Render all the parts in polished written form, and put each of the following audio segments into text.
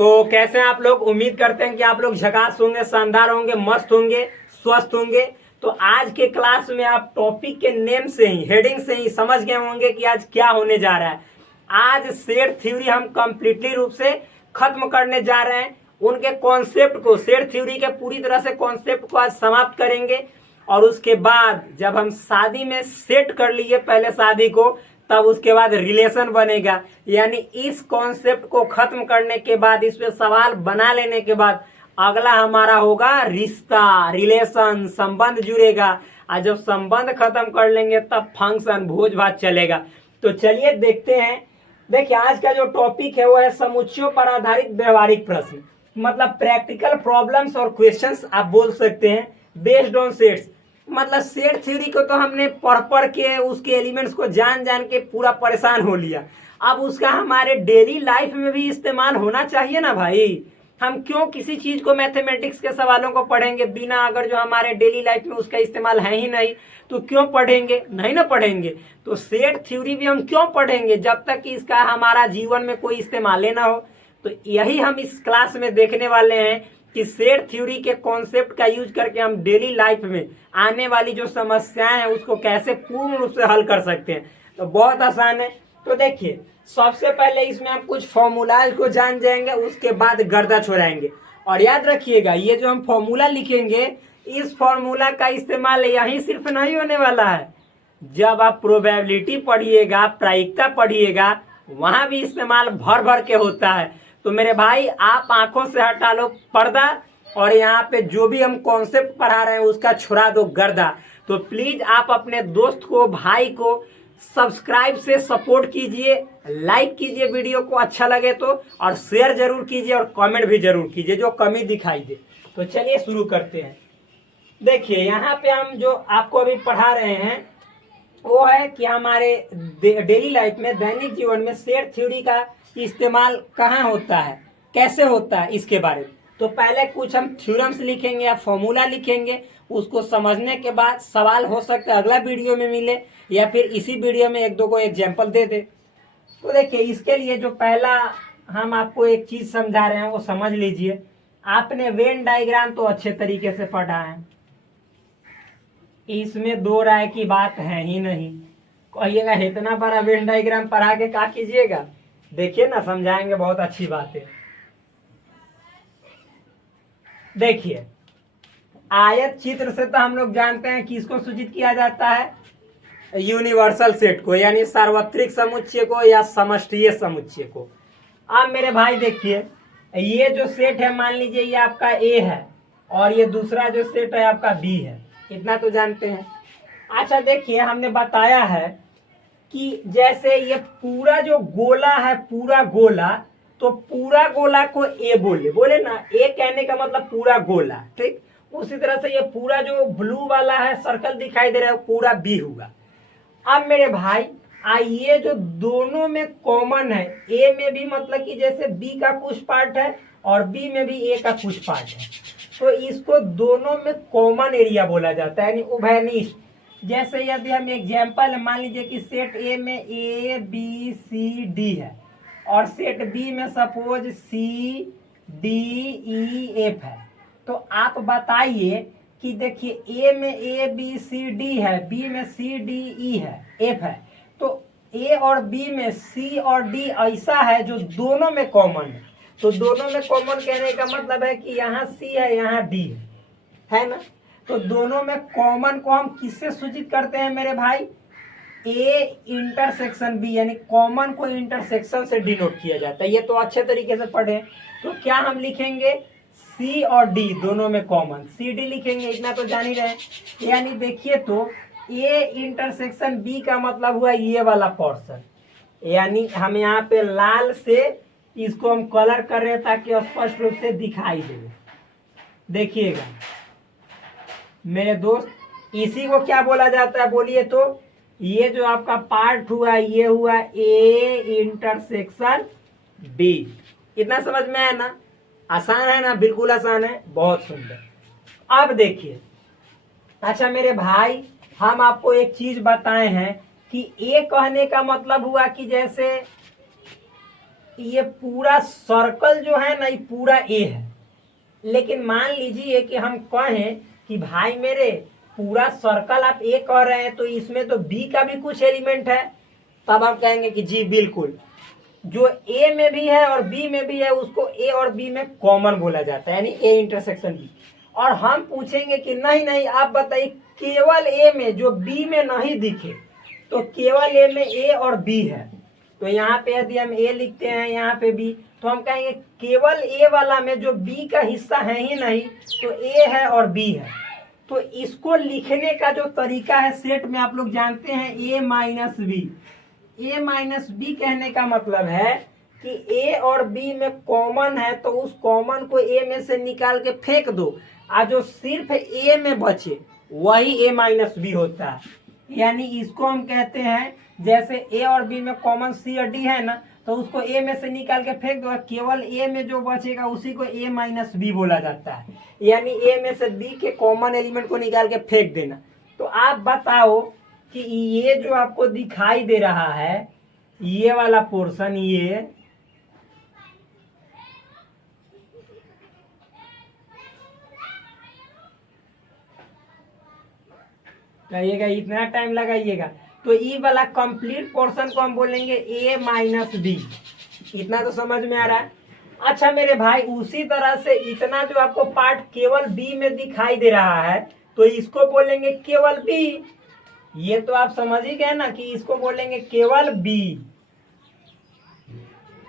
तो कैसे हैं आप लोग। उम्मीद करते हैं कि आप लोग झकास होंगे, शानदार होंगे, मस्त होंगे, स्वस्थ होंगे। तो आज के क्लास में आप टॉपिक के नेम से ही, हेडिंग से ही समझ गए होंगे कि आज क्या होने जा रहा है। आज सेट थ्योरी हम कंप्लीटली रूप से खत्म करने जा रहे हैं। उनके कॉन्सेप्ट को, सेट थ्योरी के पूरी तरह से कॉन्सेप्ट को आज समाप्त करेंगे। और उसके बाद जब हम शादी में सेट कर लिए पहले शादी को, तब उसके बाद रिलेशन बनेगा। यानी इस कॉन्सेप्ट को खत्म करने के बाद, इस पे सवाल बना लेने के बाद अगला हमारा होगा रिश्ता, रिलेशन, संबंध जुड़ेगा। और जब संबंध खत्म कर लेंगे तब फंक्शन, भोज भात चलेगा। तो चलिए देखते हैं। देखिए आज का जो टॉपिक है वो है समुच्चयों पर आधारित व्यवहारिक प्रश्न, मतलब प्रैक्टिकल प्रॉब्लम्स और क्वेश्चंस आप बोल सकते हैं बेस्ड ऑन सेट्स। मतलब सेट थ्योरी को तो हमने पढ़ के उसके एलिमेंट्स को जान के पूरा परेशान हो लिया। अब उसका हमारे डेली लाइफ में भी इस्तेमाल होना चाहिए ना भाई। हम क्यों किसी चीज को, मैथमेटिक्स के सवालों को पढ़ेंगे बिना, अगर जो हमारे डेली लाइफ में उसका इस्तेमाल है ही नहीं तो क्यों पढ़ेंगे, नहीं ना पढ़ेंगे। तो सेट थ्योरी भी हम क्यों पढ़ेंगे जब तक कि इसका हमारा जीवन में कोई इस्तेमाल ना हो। तो यही हम इस क्लास में देखने वाले हैं कि सेट थ्योरी के कॉन्सेप्ट का यूज करके हम डेली लाइफ में आने वाली जो समस्याएं हैं उसको कैसे पूर्ण रूप से हल कर सकते हैं। तो बहुत आसान है। तो देखिए सबसे पहले इसमें हम कुछ फॉर्मूलाज को जान जाएंगे, उसके बाद गर्दा छोड़ाएंगे। और याद रखिएगा ये जो हम फॉर्मूला लिखेंगे, इस फॉर्मूला का इस्तेमाल यही सिर्फ नहीं होने वाला है। जब आप प्रोबेबिलिटी पढ़िएगा, प्रायिकता पढ़िएगा, वहां भी इस्तेमाल भर भर के होता है। तो मेरे भाई आप आंखों से हटा लो पर्दा, और यहाँ पे जो भी हम कॉन्सेप्ट पढ़ा रहे हैं उसका छुड़ा दो गर्दा। तो प्लीज आप अपने दोस्त को, भाई को सब्सक्राइब से सपोर्ट कीजिए, लाइक कीजिए वीडियो को अच्छा लगे तो, और शेयर जरूर कीजिए और कमेंट भी जरूर कीजिए जो कमी दिखाई दे। तो चलिए शुरू करते हैं। देखिए यहाँ पे हम जो आपको अभी पढ़ा रहे हैं वो है कि हमारे डेली लाइफ में, दैनिक जीवन में सेट थ्योरी का इस्तेमाल कहाँ होता है, कैसे होता है, इसके बारे में। तो पहले कुछ हम थ्योरम्स लिखेंगे या फॉर्मूला लिखेंगे। उसको समझने के बाद सवाल हो सकता है अगला वीडियो में मिले, या फिर इसी वीडियो में एक दो को एग्जाम्पल दे दे। तो देखिए इसके लिए जो पहला हम आपको एक चीज समझा रहे हैं वो समझ लीजिए। आपने वेन डायग्राम तो अच्छे तरीके से पढ़ा है, इसमें दो राय की बात है ही नहीं। कहिएगा इतना बड़ा वेन डायग्राम पढ़ा के क्या कीजिएगा। देखिए ना, समझाएंगे, बहुत अच्छी बात है। देखिए आयत चित्र से तो हम लोग जानते हैं कि इसको सूचित किया जाता है यूनिवर्सल सेट को, यानी सार्वत्रिक समुच्चय को या समष्टीय समुच्चय को। अब मेरे भाई देखिए ये जो सेट है, मान लीजिए ये आपका ए है और ये दूसरा जो सेट है आपका बी है, इतना तो जानते हैं। अच्छा देखिए हमने बताया है कि जैसे ये पूरा जो गोला है, पूरा गोला, तो पूरा गोला को ए बोले ना, ए कहने का मतलब पूरा गोला, ठीक। उसी तरह से ये पूरा जो ब्लू वाला है सर्कल दिखाई दे रहा है पूरा बी हुआ। अब मेरे भाई ये जो दोनों में कॉमन है, ए में भी मतलब कि जैसे बी का कुछ पार्ट है और बी में भी ए का कुछ पार्ट है, तो इसको दोनों में कॉमन एरिया बोला जाता है, यानी उभयनिष्ठ। जैसे यदि हम एग्जाम्पल मान लीजिए कि सेट ए में ए बी सी डी है और सेट बी में suppose C D E F है, तो आप बताइए कि देखिए ए में ए बी सी डी है, बी में सी डी ई है, एफ है, तो ए और बी में सी और डी ऐसा है जो दोनों में कॉमन है। तो दोनों में कॉमन कहने का मतलब है कि यहाँ सी है, यहाँ डी है ना। तो दोनों में कॉमन को हम किससे सूचित करते हैं मेरे भाई, ए इंटरसेक्शन बी, यानी कॉमन को इंटरसेक्शन से डिनोट किया जाता है। ये तो अच्छे तरीके से पढ़े। तो क्या हम लिखेंगे, सी और डी दोनों में कॉमन, सी डी लिखेंगे, इतना तो जान ही रहे। यानी देखिए तो ए इंटरसेक्शन बी का मतलब हुआ ये वाला पोर्शन, यानी हम यहाँ पे लाल से इसको हम कलर कर रहे हैं ताकि स्पष्ट रूप से दिखाई दे। देखिएगा मेरे दोस्त, इसी को क्या बोला जाता है बोलिए तो, ये जो आपका पार्ट हुआ ये हुआ ए इंटरसेक्शन बी। इतना समझ में आया ना, आसान है ना, बिल्कुल आसान है, बहुत सुंदर। अब देखिए, अच्छा मेरे भाई हम आपको एक चीज बताए हैं कि ए कहने का मतलब हुआ कि जैसे ये पूरा सर्कल जो है ना ये पूरा ए है, लेकिन मान लीजिए कि हम कहें कि भाई मेरे पूरा सर्कल आप ए कह रहे हैं तो इसमें तो बी का भी कुछ एलिमेंट है, तब हम कहेंगे कि जी बिल्कुल, जो ए में भी है और बी में भी है उसको ए और बी में कॉमन बोला जाता है, यानी ए इंटरसेक्शन बी। और हम पूछेंगे कि नहीं नहीं आप बताइए केवल ए में जो बी में नहीं दिखे, तो केवल ए में ए और बी है, तो यहाँ पे यदि हम ए लिखते हैं यहाँ पे बी, तो हम कहेंगे केवल ए वाला में जो बी का हिस्सा है ही नहीं, तो ए है और बी है। तो इसको लिखने का जो तरीका है सेट में आप लोग जानते हैं ए माइनस बी। ए माइनस बी कहने का मतलब है कि ए और बी में कॉमन है तो उस कॉमन को ए में से निकाल के फेंक दो, और जो सिर्फ ए में बचे वही ए माइनस बी होता है। यानी इसको हम कहते हैं जैसे ए और बी में कॉमन सी और डी है ना, तो उसको ए में से निकाल के फेंक दो, केवल ए में जो बचेगा उसी को ए माइनस बी बोला जाता है। यानी ए में से बी के कॉमन एलिमेंट को निकाल के फेंक देना। तो आप बताओ कि ये जो आपको दिखाई दे रहा है ये वाला पोर्शन, ये कहिएगा इतना टाइम लगाइएगा, तो ई वाला कंप्लीट पोर्शन को हम बोलेंगे ए माइनस बी। इतना तो समझ में आ रहा है। अच्छा मेरे भाई उसी तरह से इतना जो आपको पार्ट केवल बी में दिखाई दे रहा है तो इसको बोलेंगे केवल बी। ये तो आप समझ ही गए ना कि इसको बोलेंगे केवल बी।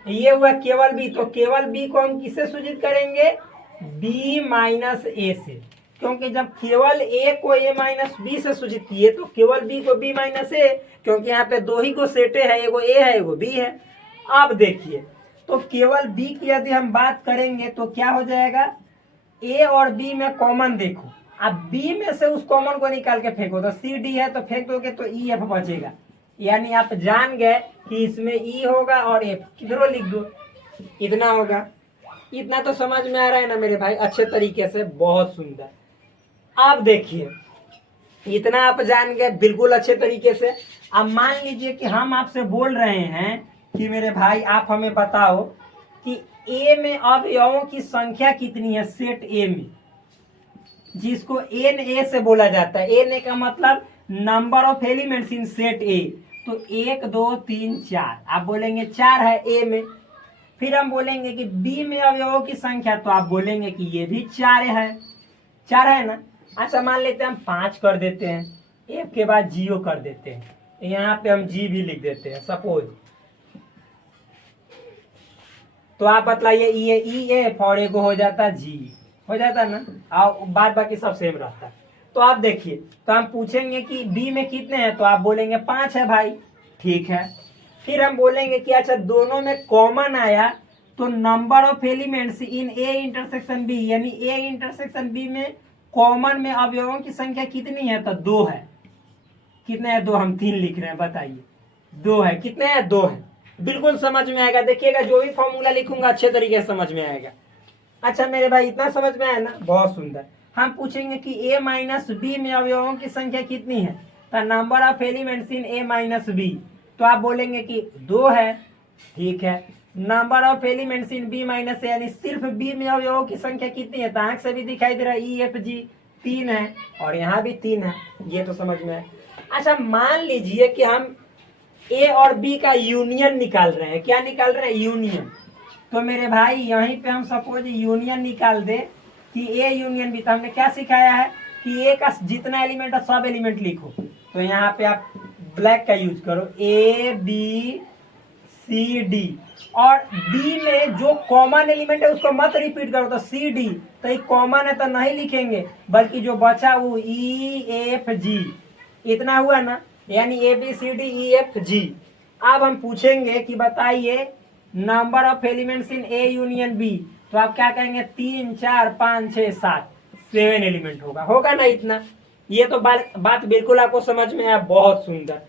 ये हुआ केवल बी, तो केवल बी को हम किससे सूचित करेंगे? बी माइनस ए से, क्योंकि जब केवल ए को ए माइनस बी से सूचित किए तो केवल बी को बी माइनस ए, क्योंकि यहाँ पे दो ही को सेटे है, एगो ए है एगो बी है। अब देखिए तो केवल बी की यदि हम बात करेंगे तो क्या हो जाएगा, ए और बी में कॉमन देखो, अब बी में से उस कॉमन को निकाल के फेंको, तो सी डी है तो फेंक दोगे तो ई एफ बचेगा। यानी आप जान गए कि इसमें ई होगा और एफ, किधरों लिख दो, इतना होगा। इतना तो समझ में आ रहा है ना मेरे भाई, अच्छे तरीके से, बहुत सुंदर। अब देखिए इतना आप जान गए बिल्कुल अच्छे तरीके से। अब मान लीजिए कि हम आपसे बोल रहे हैं कि मेरे भाई आप हमें बताओ कि ए में अवयवों की संख्या कितनी है सेट ए में, जिसको एन ए से बोला जाता है। एन ए का मतलब number of elements in set ए। तो 1 2 3 4, आप बोलेंगे 4 है ए में। फिर हम बोलेंगे कि बी में अवयवों की संख्या, तो आप बोलेंगे कि ये भी 4 है, 4 है ना। अच्छा मान लेते हैं हम 5 कर देते हैं, एक के बाद जीरो कर देते हैं, यहाँ पे हम जी भी लिख देते हैं सपोज। तो आप बतलाइए ई एफ और एगो हो जाता जी, हो जाता ना, और बाद बाकी सब सेम रहता है। तो आप देखिए, तो हम पूछेंगे कि बी में कितने हैं, तो आप बोलेंगे 5 है भाई, ठीक है। फिर हम बोलेंगे कि अच्छा दोनों में कॉमन आया तो number of elements in A intersection B, यानी ए इंटरसेक्शन बी में कॉमन में अवयवों की संख्या कितनी है, तो 2 है। कितने हैं? 2, हम 3 लिख रहे हैं, बताइए 2 है, कितने हैं? 2 है। बिल्कुल समझ में आएगा, देखिएगा जो भी फॉर्मूला लिखूंगा अच्छे तरीके से समझ में आएगा। अच्छा मेरे भाई इतना समझ में आया ना, बहुत सुंदर। हम पूछेंगे कि ए माइनस बी में अवयवों की संख्या कितनी है, तो number of elements in A minus B, तो आप बोलेंगे कि 2 है, ठीक है। Number of elements in B minus, यानी सिर्फ बी में अवयवों की संख्या कितनी है, तो आंख से भी दिखाई दे रहा है ई एफ जी 3 है, और यहाँ भी 3 है, ये तो समझ में है। अच्छा मान लीजिए कि हम ए और बी का यूनियन निकाल रहे हैं। क्या निकाल रहे हैं? यूनियन। तो मेरे भाई यहीं पे हम सपोज यूनियन निकाल दे कि ए यूनियन बी, तो हमने क्या सिखाया है कि ए का जितना एलिमेंट है सब एलिमेंट लिखो। तो यहाँ पे आप ब्लैक का यूज करो, ए बी सी डी, और बी में जो कॉमन एलिमेंट है उसको मत रिपीट करो, तो सी डी, तो ये कॉमन है तो नहीं लिखेंगे, बल्कि जो बचा वो ई एफ जी, इतना हुआ ना, यानी A B C D E F G. अब हम पूछेंगे कि बताइए number of elements in A union B, तो आप क्या कहेंगे? 3 4 5 6 7, 7 एलिमेंट होगा ना इतना। ये तो बात बिल्कुल आपको समझ में आया, बहुत सुंदर।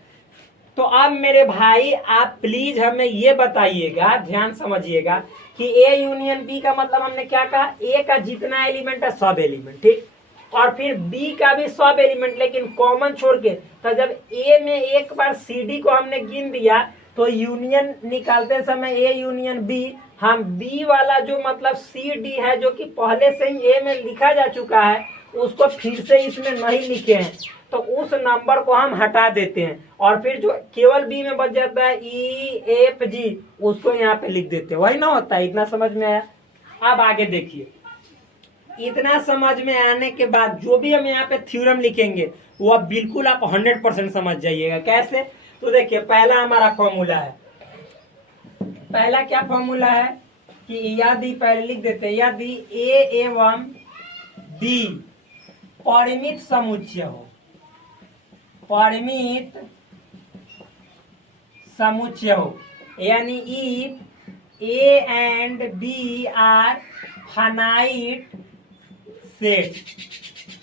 तो अब मेरे भाई आप प्लीज हमें ये बताइएगा, ध्यान समझिएगा कि ए यूनियन बी का मतलब हमने क्या कहा, ए का जितना एलिमेंट है सब एलिमेंट, ठीक, और फिर बी का भी सब एलिमेंट लेकिन कॉमन छोड़ के। तो जब ए में एक बार सी डी को हमने गिन दिया तो यूनियन निकालते समय ए यूनियन बी, हम बी वाला जो मतलब सी डी है जो कि पहले से ही ए में लिखा जा चुका है, उसको फिर से इसमें नहीं लिखे हैं, तो उस नंबर को हम हटा देते हैं और फिर जो केवल बी में बच जाता है ई एफ जी, उसको यहाँ पे लिख देते हैं। वही ना होता है। इतना समझ में आया? अब आगे देखिए, इतना समझ में आने के बाद जो भी हम यहाँ पे थ्योरम लिखेंगे वो अब बिल्कुल आप 100% समझ जाइएगा। कैसे? तो देखिए, पहला हमारा फॉर्मूला है। पहला क्या फॉर्मूला है कि यदि, पहले लिख देते हैं, यदि ए एवं बी परिमित समुच्चय हो, परिमित समुच्चय हो, यानी if A and B are finite set,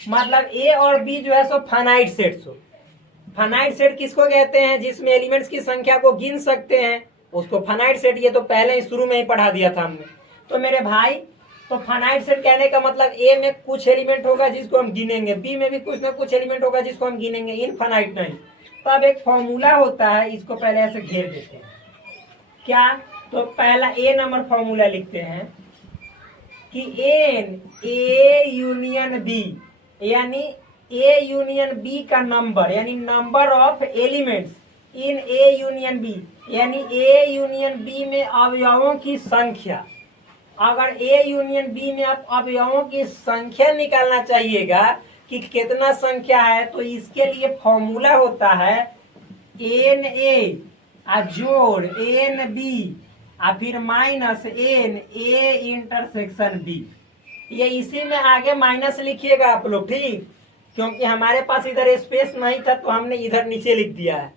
मतलब ए और बी जो है सो फाइनाइट सेट्स हो। फाइनाइट सेट किसको कहते हैं? जिसमें एलिमेंट्स की संख्या को गिन सकते हैं, उसको फाइनाइट सेट, ये तो पहले ही शुरू में ही पढ़ा दिया था हमने। तो मेरे भाई, तो फाइनाइट सेट कहने का मतलब ए में कुछ एलिमेंट होगा जिसको हम गिनेंगे, बी में भी कुछ ना कुछ एलिमेंट होगा जिसको हम गिनेंगे, इनफाइनाइट नहीं। तो अब एक फॉर्मूला होता है, इसको पहले ऐसे घेर देते हैं। क्या? तो पहला ए नंबर फॉर्मूला लिखते हैं कि एन ए यूनियन बी, यानी ए यूनियन बी का नंबर, यानी number of elements in A union B, यानी ए यूनियन बी में अवयवों की संख्या। अगर ए यूनियन बी में आप अवयवों की संख्या निकालना चाहिएगा कि कितना संख्या है, तो इसके लिए फॉर्मूला होता है एन ए जोड़ एन बी फिर minus n A intersection B. ये इसी में आगे माइनस लिखिएगा आप लोग, ठीक? क्योंकि हमारे पास इधर स्पेस नहीं था तो हमने इधर नीचे लिख दिया है।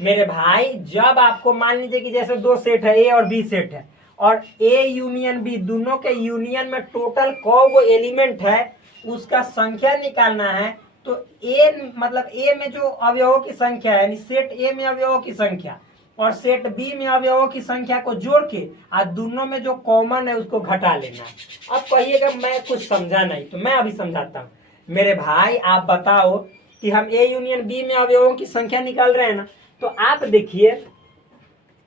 मेरे भाई, जब आपको मान लीजिए कि जैसे दो सेट है, ए और बी सेट है, और ए यूनियन बी, दोनों के यूनियन में टोटल कौ एलिमेंट है उसका संख्या निकालना है, तो ए मतलब ए में जो अवयवों की संख्या है, यानी सेट ए में अवयवों की संख्या और सेट बी में अवयवों की संख्या को जोड़ के दोनों में जो कॉमन है उसको घटा लेना। अब कहिएगा मैं कुछ समझा नहीं, तो मैं अभी समझाता हूँ। मेरे भाई, आप बताओ कि हम ए यूनियन बी में अवयवों की संख्या निकाल रहे हैं ना, तो आप देखिए,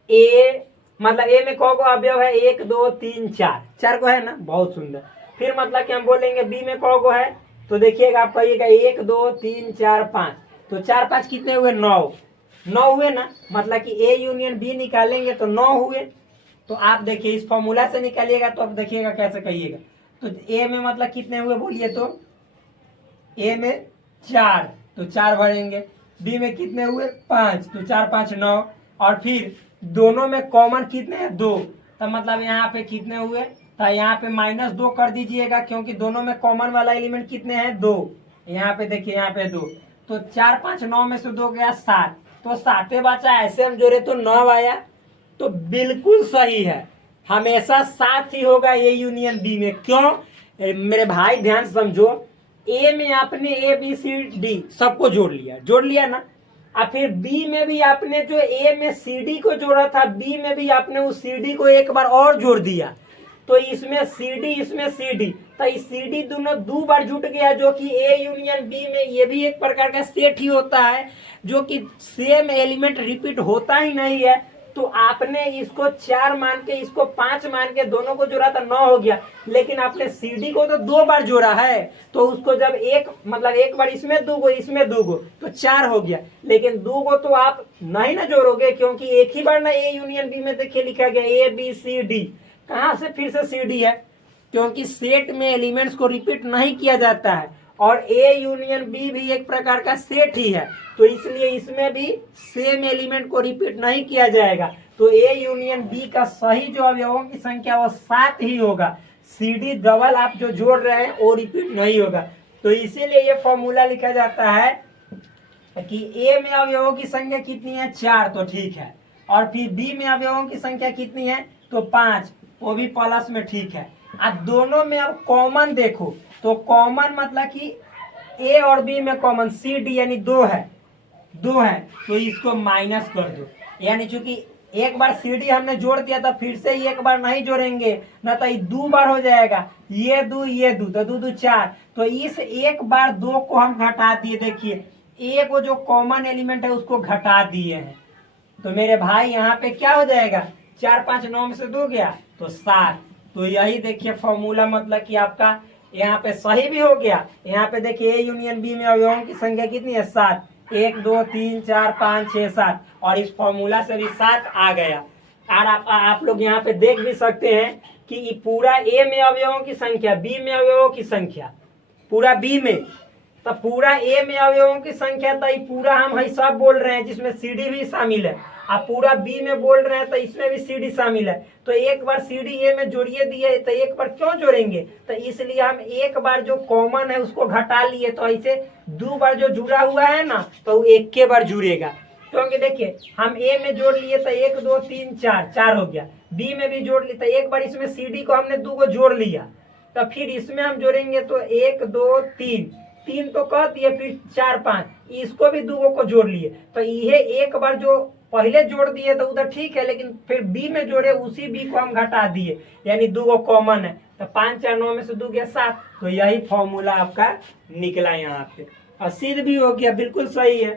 ए मतलब ए में कौ अवयव है? 1 2 3 4, 4 को है ना, बहुत सुंदर। फिर मतलब कि हम बोलेंगे बी में कौ को है, तो देखिएगा, आप कहिएगा 1 2 3 4 5, तो 4 5 कितने हुए? 9 हुए ना। मतलब कि ए यूनियन बी निकालेंगे तो 9 हुए। तो आप देखिए, इस फॉर्मूला से निकालिएगा तो आप देखिएगा कैसे कहिएगा। तो ए में मतलब कितने हुए बोलिए? तो ए में 4, तो 4 भरेंगे। बी में कितने हुए? 5, तो 4 5 9, और फिर दोनों में कॉमन कितने हैं? 2, तो मतलब यहाँ पे कितने हुए? तो यहाँ पे -2 कर दीजिएगा, क्योंकि दोनों में कॉमन वाला एलिमेंट कितने हैं? 2। यहाँ पे देखिए, यहाँ पे 2, तो 4 5 9 में से 2 गया 7, तो 7 बचा। ऐसे हम जोड़े तो 9 आया। तो बिल्कुल सही है, हमेशा 7 ही होगा ए यूनियन बी में। क्यों? मेरे भाई ध्यान से समझो, ए में आपने ए बी सी डी सबको जोड़ लिया ना। और फिर बी में भी आपने जो ए में सी डी को जोड़ा था, बी में भी आपने उस सी डी को एक बार और जोड़ दिया। तो इसमें सी डी, इसमें सी डी, तो इस सी डी दोनों 2 बार जुट गया, जो कि ए यूनियन बी में ये भी एक प्रकार का सेट ही होता है, जो कि सेम एलिमेंट रिपीट होता ही नहीं है। तो आपने इसको 4 मान के, इसको 5 मान के, दोनों को जोड़ा तो 9 हो गया, लेकिन आपने सीडी को तो 2 बार जोड़ा है, तो उसको जब एक बार इसमें 2 गो, इसमें 2 गो, तो 4 हो गया। लेकिन 2 गो तो आप नहीं ना जोड़ोगे, क्योंकि एक ही बार ना ए यूनियन बी में देखिए लिखा गया ए बी सी डी, कहाँ से फिर से सी डी है? क्योंकि सेट में एलिमेंट्स को रिपीट नहीं किया जाता है, और ए यूनियन बी भी एक प्रकार का सेट ही है, तो इसलिए इसमें भी सेम एलिमेंट को रिपीट नहीं किया जाएगा। तो ए यूनियन बी का सही जो अवयवों की संख्या वो 7 ही होगा। सी डी डबल आप जो जोड़ रहे हैं वो रिपीट नहीं होगा। तो इसीलिए ये फॉर्मूला लिखा जाता है कि ए में अवयवों की संख्या कितनी है? 4, तो ठीक है। और फिर बी में अवयवों की संख्या कितनी है? तो 5, वो भी प्लस में ठीक है। अब दोनों में अब कॉमन देखो, तो कॉमन मतलब कि ए और बी में कॉमन सी डी यानी 2 है, तो इसको माइनस कर दो। यानी चूंकि एक बार सी डी हमने जोड़ दिया था, फिर से एक बार नहीं जोड़ेंगे ना, तो ये 2 बार हो जाएगा, ये 2 तो 2 2 4, तो इस एक बार 2 को हम घटा दिए। देखिए, एक वो जो कॉमन एलिमेंट है उसको घटा दिए हैं, तो मेरे भाई यहाँ पे क्या हो जाएगा, 4 5 9 में से 2 गया तो 7। तो यही देखिए फॉर्मूला, मतलब कि आपका यहाँ पे सही भी हो गया। यहाँ पे देखिए ए यूनियन बी में अवयवों की संख्या कितनी है, 7। 1 2 3 4 5 6 7, और इस फॉर्मूला से भी 7 आ गया। और आप लोग यहाँ पे देख भी सकते हैं कि पूरा ए में अवयवों की संख्या, बी में अवयवों की संख्या, पूरा बी में, तो पूरा ए में अवयवों की संख्या, तो पूरा हम है सब बोल रहे हैं जिसमें सीडी भी शामिल है। आप पूरा बी में बोल रहे हैं तो इसमें भी सीडी शामिल है। तो एक बार सीडी ए में जोड़िए दिए, तो एक बार क्यों जोड़ेंगे, तो इसलिए हम एक बार जो कॉमन है उसको घटा लिए, तो ऐसे 2 बार जो जुड़ा हुआ है ना तो वो एक के बार जुड़ेगा। क्योंकि देखिए हम ए में जोड़ लिए तो 1 2 3 4 4 हो गया, बी में भी जोड़ लिए तो एक बार इसमें सीडी को हमने 2 को जोड़ लिया, तो फिर इसमें हम जोड़ेंगे तो 1 2 3 3 तो कह दिए, फिर 4 5, इसको भी 2 को जोड़ लिए। तो ये एक बार जो पहले जोड़ दिए तो उधर ठीक है, लेकिन फिर बी में जोड़े उसी बी को हम घटा दिए, यानी 2 कॉमन है, तो 5 4 9 में से 2 गया 7। तो यही फॉर्मूला आपका निकला यहाँ पे, और सिद्ध भी हो गया, बिल्कुल सही है।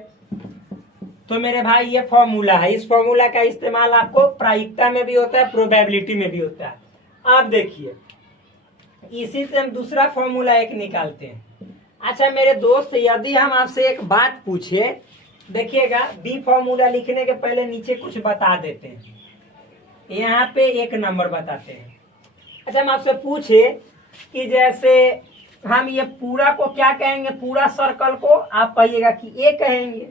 तो मेरे भाई ये फॉर्मूला है, इस फॉर्मूला का इस्तेमाल आपको प्रायिकता में भी होता है, प्रोबेबिलिटी में भी होता है। आप देखिए इसी से हम दूसरा फॉर्मूला एक निकालते हैं। अच्छा मेरे दोस्त, यदि हम आपसे एक बात पूछे, देखिएगा बी फॉर्मूला लिखने के पहले नीचे कुछ बता देते हैं, यहाँ पे एक नंबर बताते हैं। अच्छा हम आपसे पूछे कि जैसे हम ये पूरा को क्या कहेंगे, पूरा सर्कल को आप कहिएगा कि ए कहेंगे,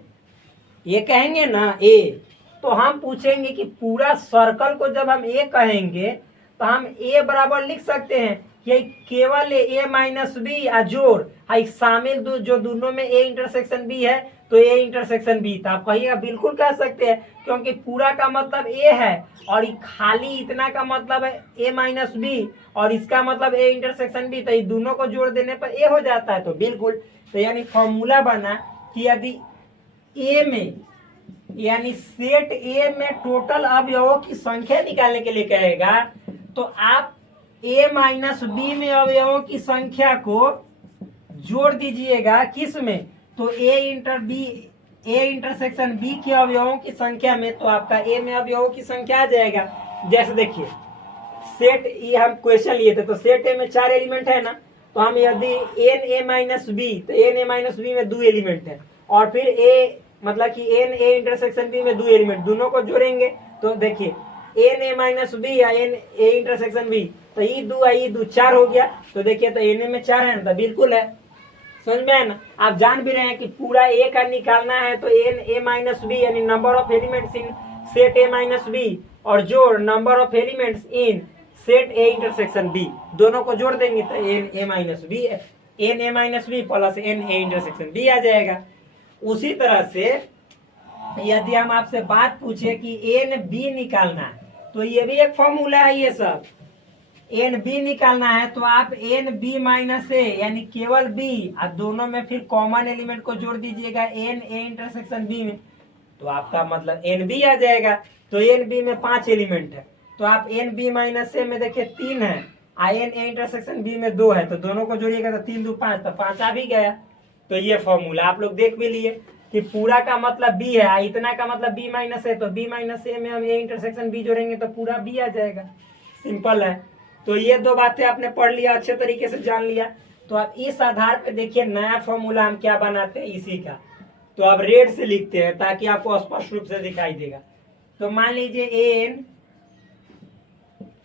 ये कहेंगे ना ए। तो हम पूछेंगे कि पूरा सर्कल को जब हम ए कहेंगे तो हम ए बराबर लिख सकते हैं कि केवल ए माइनस बी जोड़ शामिल जो दोनों में ए इंटरसेक्शन बी है, तो ए इंटरसेक्शन बी। तो आप कहिएगा बिल्कुल कह सकते हैं, क्योंकि पूरा का मतलब ए है और खाली इतना का मतलब है ए माइनस बी, और इसका मतलब ए इंटरसेक्शन बी, तो ये दोनों को जोड़ देने पर ए हो जाता है। तो बिल्कुल, तो यानी फॉर्मूला बना कि यदि ए में, यानी सेट ए में टोटल अवयवों की संख्या निकालने के लिए कहेगा, तो आप ए माइनस बी में अवयवों की संख्या को जोड़ दीजिएगा, किस में, तो ए इंटरसेक्शन बी के अवयवों की संख्या में, तो आपका ए में अवयवों की संख्या आ जाएगा। जैसे देखिए सेट ये हम क्वेश्चन लिए थे, तो सेट ए में 4 एलिमेंट है ना, तो हम यदि एन ए माइनस बी, तो एन ए माइनस बी में 2 एलिमेंट है, और फिर ए मतलब कि एन ए इंटरसेक्शन बी में 2 एलिमेंट, दोनों को जोड़ेंगे तो देखिए एन ए माइनस बी या एन ए इंटरसेक्शन बी, तो ये 2 4 हो गया। तो देखिए तो एन ए में 4 है ना, तो बिल्कुल है, समझ में है ना। आप जान भी रहे हैं कि पूरा ए का निकालना है तो एन ए माइनस बी यानी number of elements in set A minus B, और जोड़ number of elements in set A intersection B, दोनों को जोड़ देंगे तो n A minus B plus n A intersection B आ जाएगा। उसी तरह से यदि हम आपसे बात पूछे कि एन बी निकालना है, तो ये भी एक फॉर्मूला है, ये सब एन बी निकालना है, तो आप एन बी माइनस ए यानी केवल बी, और दोनों में फिर कॉमन एलिमेंट को जोड़ दीजिएगा एन ए इंटरसेक्शन बी में, तो आपका मतलब एन बी आ जाएगा। तो एन बी में 5 एलिमेंट है, तो आप एन बी माइनस ए में देखिए 3 है, एन ए इंटरसेक्शन बी में 2 है, तो दोनों को जोड़िएगा तो 3 2 5, तो 5 आ भी गया। तो ये फॉर्मूला आप लोग देख भी लिए कि पूरा का मतलब बी है, इतना का मतलब बी माइनस ए, तो बी माइनस ए में हम ए इंटरसेक्शन बी जोड़ेंगे तो पूरा बी आ जाएगा, सिंपल है। तो ये 2 बातें आपने पढ़ लिया, अच्छे तरीके से जान लिया। तो आप इस आधार पे देखिए नया फॉर्मूला हम क्या बनाते हैं इसी का, तो आप रेड से लिखते हैं ताकि आपको स्पष्ट रूप से दिखाई देगा। तो मान लीजिए एन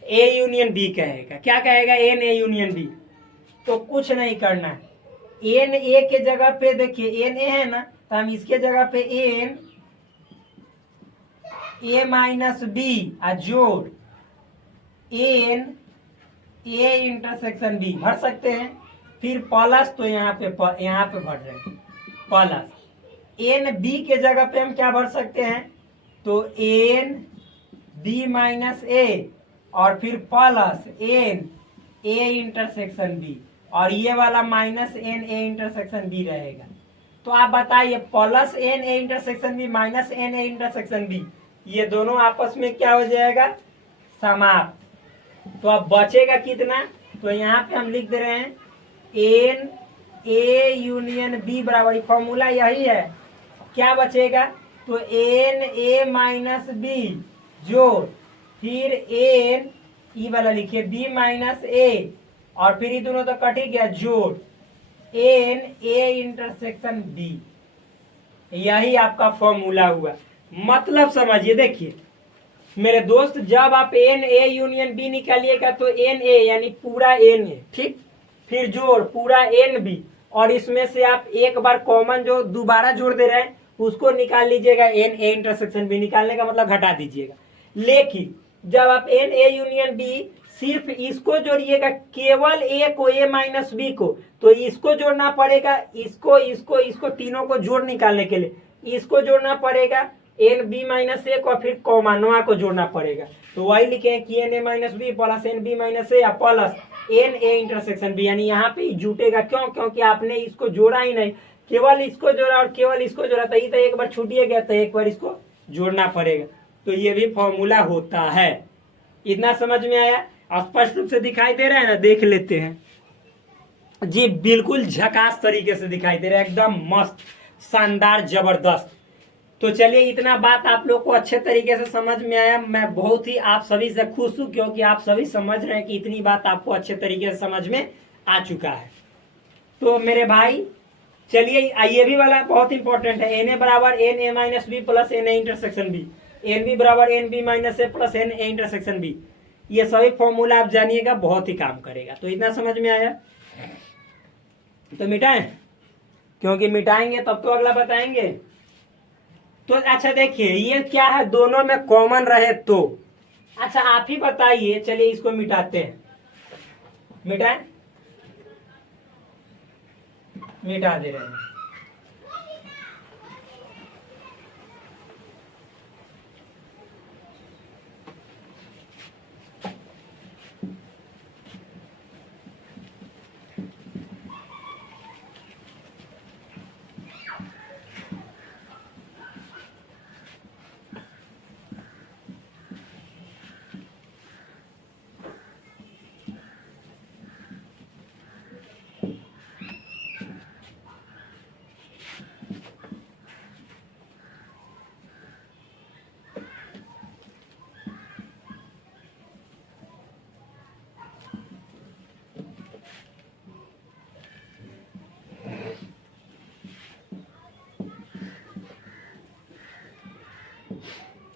ए यूनियन बी कहेगा, क्या कहेगा, एन ए यूनियन बी, तो कुछ नहीं करना है, एन ए के जगह पे देखिए एन ए है ना, तो हम इसके जगह पे एन ए माइनस बी जोड़ एन ए इंटरसेक्शन बी भर सकते हैं, फिर प्लस, तो यहाँ पे भर रहे हैं प्लस एन बी के जगह पे हम क्या भर सकते हैं, तो एन बी माइनस ए, और फिर plus n A intersection B, और ये वाला minus n A intersection B रहेगा। तो आप बताइए plus n A intersection B minus n A intersection B, ये दोनों आपस में क्या हो जाएगा, समाप्त। तो अब बचेगा कितना, तो यहाँ पे हम लिख दे रहे हैं एन ए यूनियन बी बराबर, फॉर्मूला यही है, क्या बचेगा, तो एन ए माइनस बी जोड़, फिर एन ई वाला लिखिए बी माइनस ए, और फिर ये दोनों तो कट ही गया, जोड़ एन ए इंटरसेक्शन बी। यही आपका फॉर्मूला हुआ। मतलब समझिए, देखिए मेरे दोस्त, जब आप एन ए यूनियन बी निकालिएगा तो एन ए यानी पूरा एन ए, ठीक, फिर जोड़ पूरा एन बी, और इसमें से आप एक बार कॉमन जो दोबारा जोड़ दे रहे हैं उसको निकाल लीजिएगा, एन ए इंटरसेक्शन बी। निकालने का मतलब घटा दीजिएगा। लेकिन जब आप एन ए यूनियन बी सिर्फ इसको जोड़िएगा, केवल ए को, ए माइनस बी को, तो इसको जोड़ना पड़ेगा, इसको इसको इसको तीनों को जोड़ निकालने के लिए इसको जोड़ना पड़ेगा, एन बी माइनस ए को, फिर कॉमनवा को जोड़ना पड़ेगा। तो वही लिखे हैं कि n A minus B plus n B minus A plus n A intersection B, यानी यहाँ पे जुटेगा। क्यों? क्योंकि आपने इसको जोड़ा ही नहीं, केवल इसको जोड़ा और केवल इसको जोड़ा, तो ये तो एक बार छूटिए गया, तो एक बार इसको जोड़ना पड़ेगा। तो ये भी फॉर्मूला होता है। इतना समझ में आया? स्पष्ट रूप से दिखाई दे रहा है ना? देख लेते हैं जी, बिल्कुल झकास तरीके से दिखाई दे रहा है, एकदम मस्त, शानदार, जबरदस्त। तो चलिए, इतना बात आप लोग को अच्छे तरीके से समझ में आया। मैं बहुत ही आप सभी से खुश हूं, क्योंकि आप सभी समझ रहे हैं कि इतनी बात आपको अच्छे तरीके से समझ में आ चुका है। तो मेरे भाई चलिए, ये भी वाला बहुत इंपॉर्टेंट है। एन ए बराबर n A minus B plus n A intersection B, n B बराबर n B minus A plus n A intersection B. ये सभी फॉर्मूला आप जानिएगा, बहुत ही काम करेगा। तो इतना समझ में आया? तो मिटाएं, क्योंकि मिटाएंगे तब तो अगला बताएंगे। तो अच्छा देखिए, ये क्या है, दोनों में कॉमन रहे तो। अच्छा आप ही बताइए, चलिए इसको मिटाते हैं। मिटाएं, मिटा दे रहे हैं।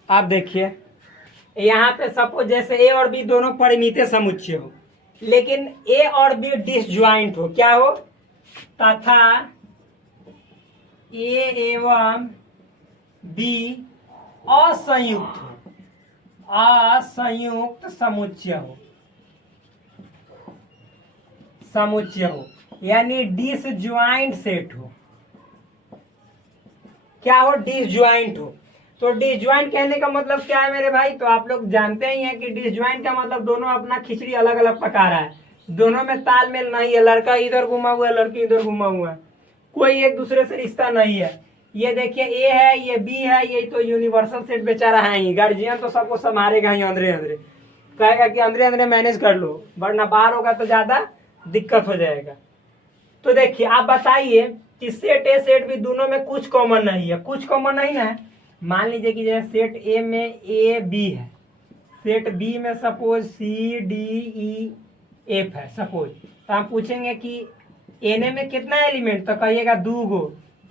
आप देखिए, यहाँ पे सपोज जैसे ए और बी दोनों परिमित समुच्चय हो, लेकिन ए और बी डिसज्वाइंट हो। क्या हो? तथा ए एवं बी असंयुक्त हो, असंयुक्त समुच्चय हो, समुच्चय हो, यानी डिसज्वाइंट सेट हो। क्या हो? डिसज्वाइंट हो। तो डिसज्वाइंट कहने का मतलब क्या है मेरे भाई? तो आप लोग जानते ही हैं कि डिसज्वाइंट का मतलब दोनों अपना खिचड़ी अलग अलग पका रहा है, दोनों में तालमेल नहीं है। लड़का इधर घुमा हुआ है, लड़की इधर घुमा हुआ है, कोई एक दूसरे से रिश्ता नहीं है। ये देखिए, ए है, ये बी है, ये तो यूनिवर्सल सेट बेचारा है ही। गार्जियन तो सबको संभालेगा ही, अंदरे अंदरे कहेगा कि अंदरे अंदरे मैनेज कर लो, वरना बाहर होगा तो ज्यादा दिक्कत हो जाएगा। तो देखिए, आप बताइए कि सेट ए सेट बी दोनों में कुछ कॉमन नहीं है। कुछ कॉमन नहीं ना है। मान लीजिए कि जैसे सेट ए में ए बी है, सेट बी में suppose C D E F है सपोज, तो हम पूछेंगे कि एन ए में कितना एलिमेंट, तो कहिएगा 2 गो।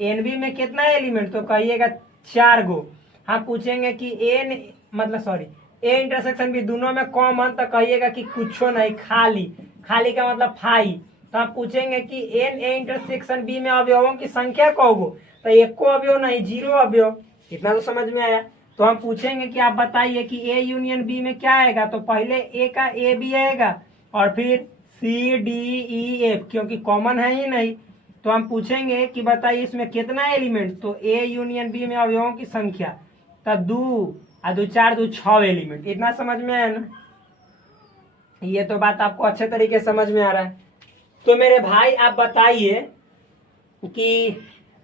एन बी में कितना एलिमेंट, तो कहिएगा 4 गो। हम पूछेंगे कि एन मतलब सॉरी ए इंटरसेक्शन बी दोनों में कॉमन, तो कहिएगा कि कुछ नहीं, खाली। खाली का मतलब 5। तो हम पूछेंगे कि एन ए इंटरसेक्शन बी में अवयवों की संख्या कहोगो, तो 1 को अवयव नहीं, 0 अवयव। इतना तो समझ में आया? तो हम पूछेंगे कि आप बताइए कि ए यूनियन बी में क्या आएगा, तो पहले ए का ए बी आएगा और फिर सी डी ई एफ, क्योंकि कॉमन है ही नहीं। तो हम पूछेंगे कि बताइए इसमें कितना एलिमेंट, तो ए यूनियन बी में अवयवों की संख्या, तो 2 और 2 4 2 6 एलिमेंट। इतना समझ में आया ना? ये तो बात आपको अच्छे तरीके से समझ में आ रहा है। तो मेरे भाई आप बताइए कि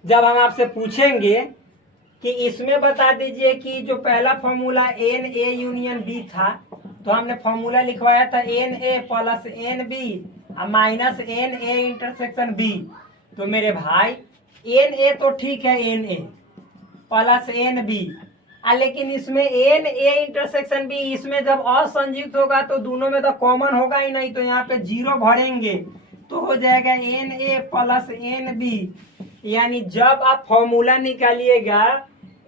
जब हम आपसे पूछेंगे कि इसमें बता दीजिए कि जो पहला formula n A union B था, तो हमने फॉर्मूला लिखवाया था n A plus n B minus n A intersection B. तो मेरे भाई एन ए तो ठीक है, n A, plus n B. लेकिन इसमें एन ए इंटरसेक्शन बी, इसमें जब असंयुक्त होगा तो दोनों में तो कॉमन होगा ही नहीं, तो यहाँ पे जीरो भरेंगे तो हो जाएगा n A plus n B. यानी जब आप फॉर्मूला निकालिएगा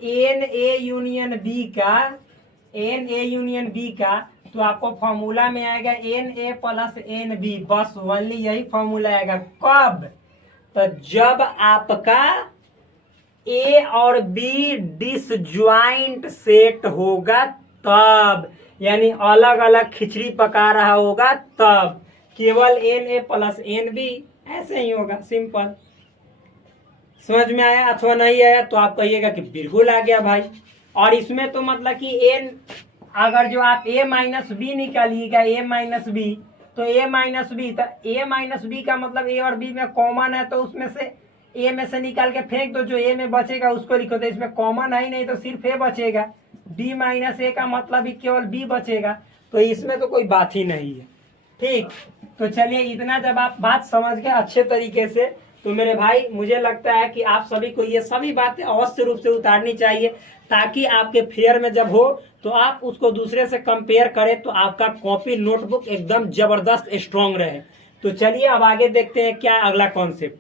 एन ए यूनियन बी का, एन ए यूनियन बी का, तो आपको फॉर्मूला में आएगा n A plus n B, बस ओनली यही फॉर्मूला आएगा। कब? तो जब आपका ए और बी डिसज्वाइंट सेट होगा तब, यानी अलग अलग खिचड़ी पका रहा होगा तब केवल n A plus n B, ऐसे ही होगा, सिंपल। समझ में आया अथवा नहीं आया तो आप कहिएगा कि बिल्कुल आ गया भाई। और इसमें तो मतलब कि एन, अगर जो आप ए माइनस बी निकालिएगा, ए माइनस बी, तो ए माइनस बी, तो ए माइनस बी का मतलब ए और बी में कॉमन है, तो उसमें से ए में से निकाल के फेंक दो, जो ए में बचेगा उसको लिखो। तो इसमें कॉमन है ही नहीं तो सिर्फ ए बचेगा, बी माइनस ए का मतलब ही केवल बी बचेगा, तो इसमें तो कोई बात ही नहीं है। ठीक, तो चलिए इतना जब आप बात समझ गए अच्छे तरीके से, तो मेरे भाई मुझे लगता है कि आप सभी को ये सभी बातें अवश्य रूप से उतारनी चाहिए, ताकि आपके फेयर में जब हो तो आप उसको दूसरे से कंपेयर करें तो आपका कॉपी नोटबुक एकदम जबरदस्त स्ट्रांग रहे। तो चलिए अब आगे देखते हैं क्या अगला कॉन्सेप्ट।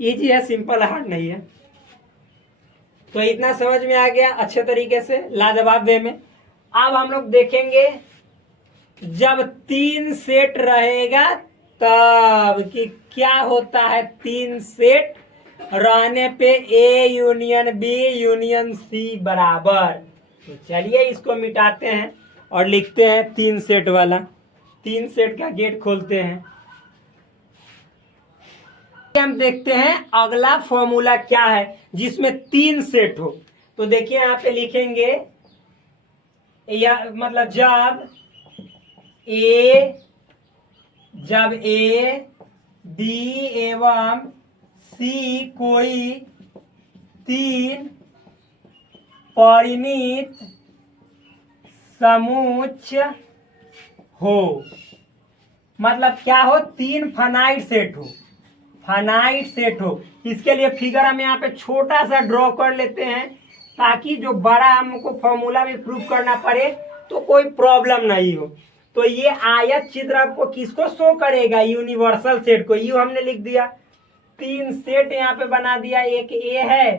इजी है, सिंपल, हार्ड नहीं है। तो इतना समझ में आ गया अच्छे तरीके से, लाजवाब वे में। अब हम लोग देखेंगे जब 3 सेट रहेगा तब कि क्या होता है 3 सेट रहने पे A union B union C बराबर। तो चलिए इसको मिटाते हैं और लिखते हैं 3 सेट वाला। 3 सेट का गेट खोलते हैं, हम देखते हैं अगला फॉर्मूला क्या है जिसमें 3 सेट हो। तो देखिए यहाँ पे लिखेंगे, या मतलब जब ए बी एवं सी कोई 3 परिमित समुच्चय हो, मतलब क्या हो, 3 फाइनाइट सेट हो, फाइनाइट सेट हो। इसके लिए फिगर हम यहाँ पे छोटा सा ड्रॉ कर लेते हैं, ताकि जो बड़ा हमको फॉर्मूला में प्रूव करना पड़े तो कोई प्रॉब्लम नहीं हो। तो ये आयत चित्र आपको किसको शो करेगा, यूनिवर्सल सेट को। यू हमने लिख दिया, 3 सेट यहाँ पे बना दिया, एक ए है,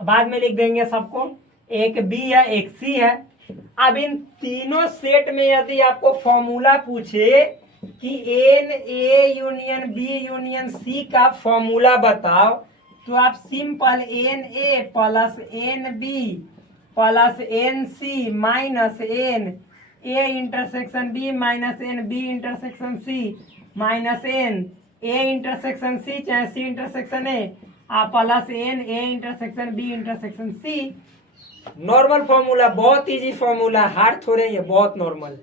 बाद में लिख देंगे सबको, एक बी है, एक सी है। अब इन तीनों सेट में यदि आपको फॉर्मूला पूछे कि n A union B union C का फॉर्मूला बताओ, तो आप simple n A plus n B plus n C minus n A intersection B minus n B intersection C minus n A intersection C चाहे C intersection A plus n A intersection B intersection C. Normal formula, बहुत easy formula, hard थोड़े ही है, बहुत normal.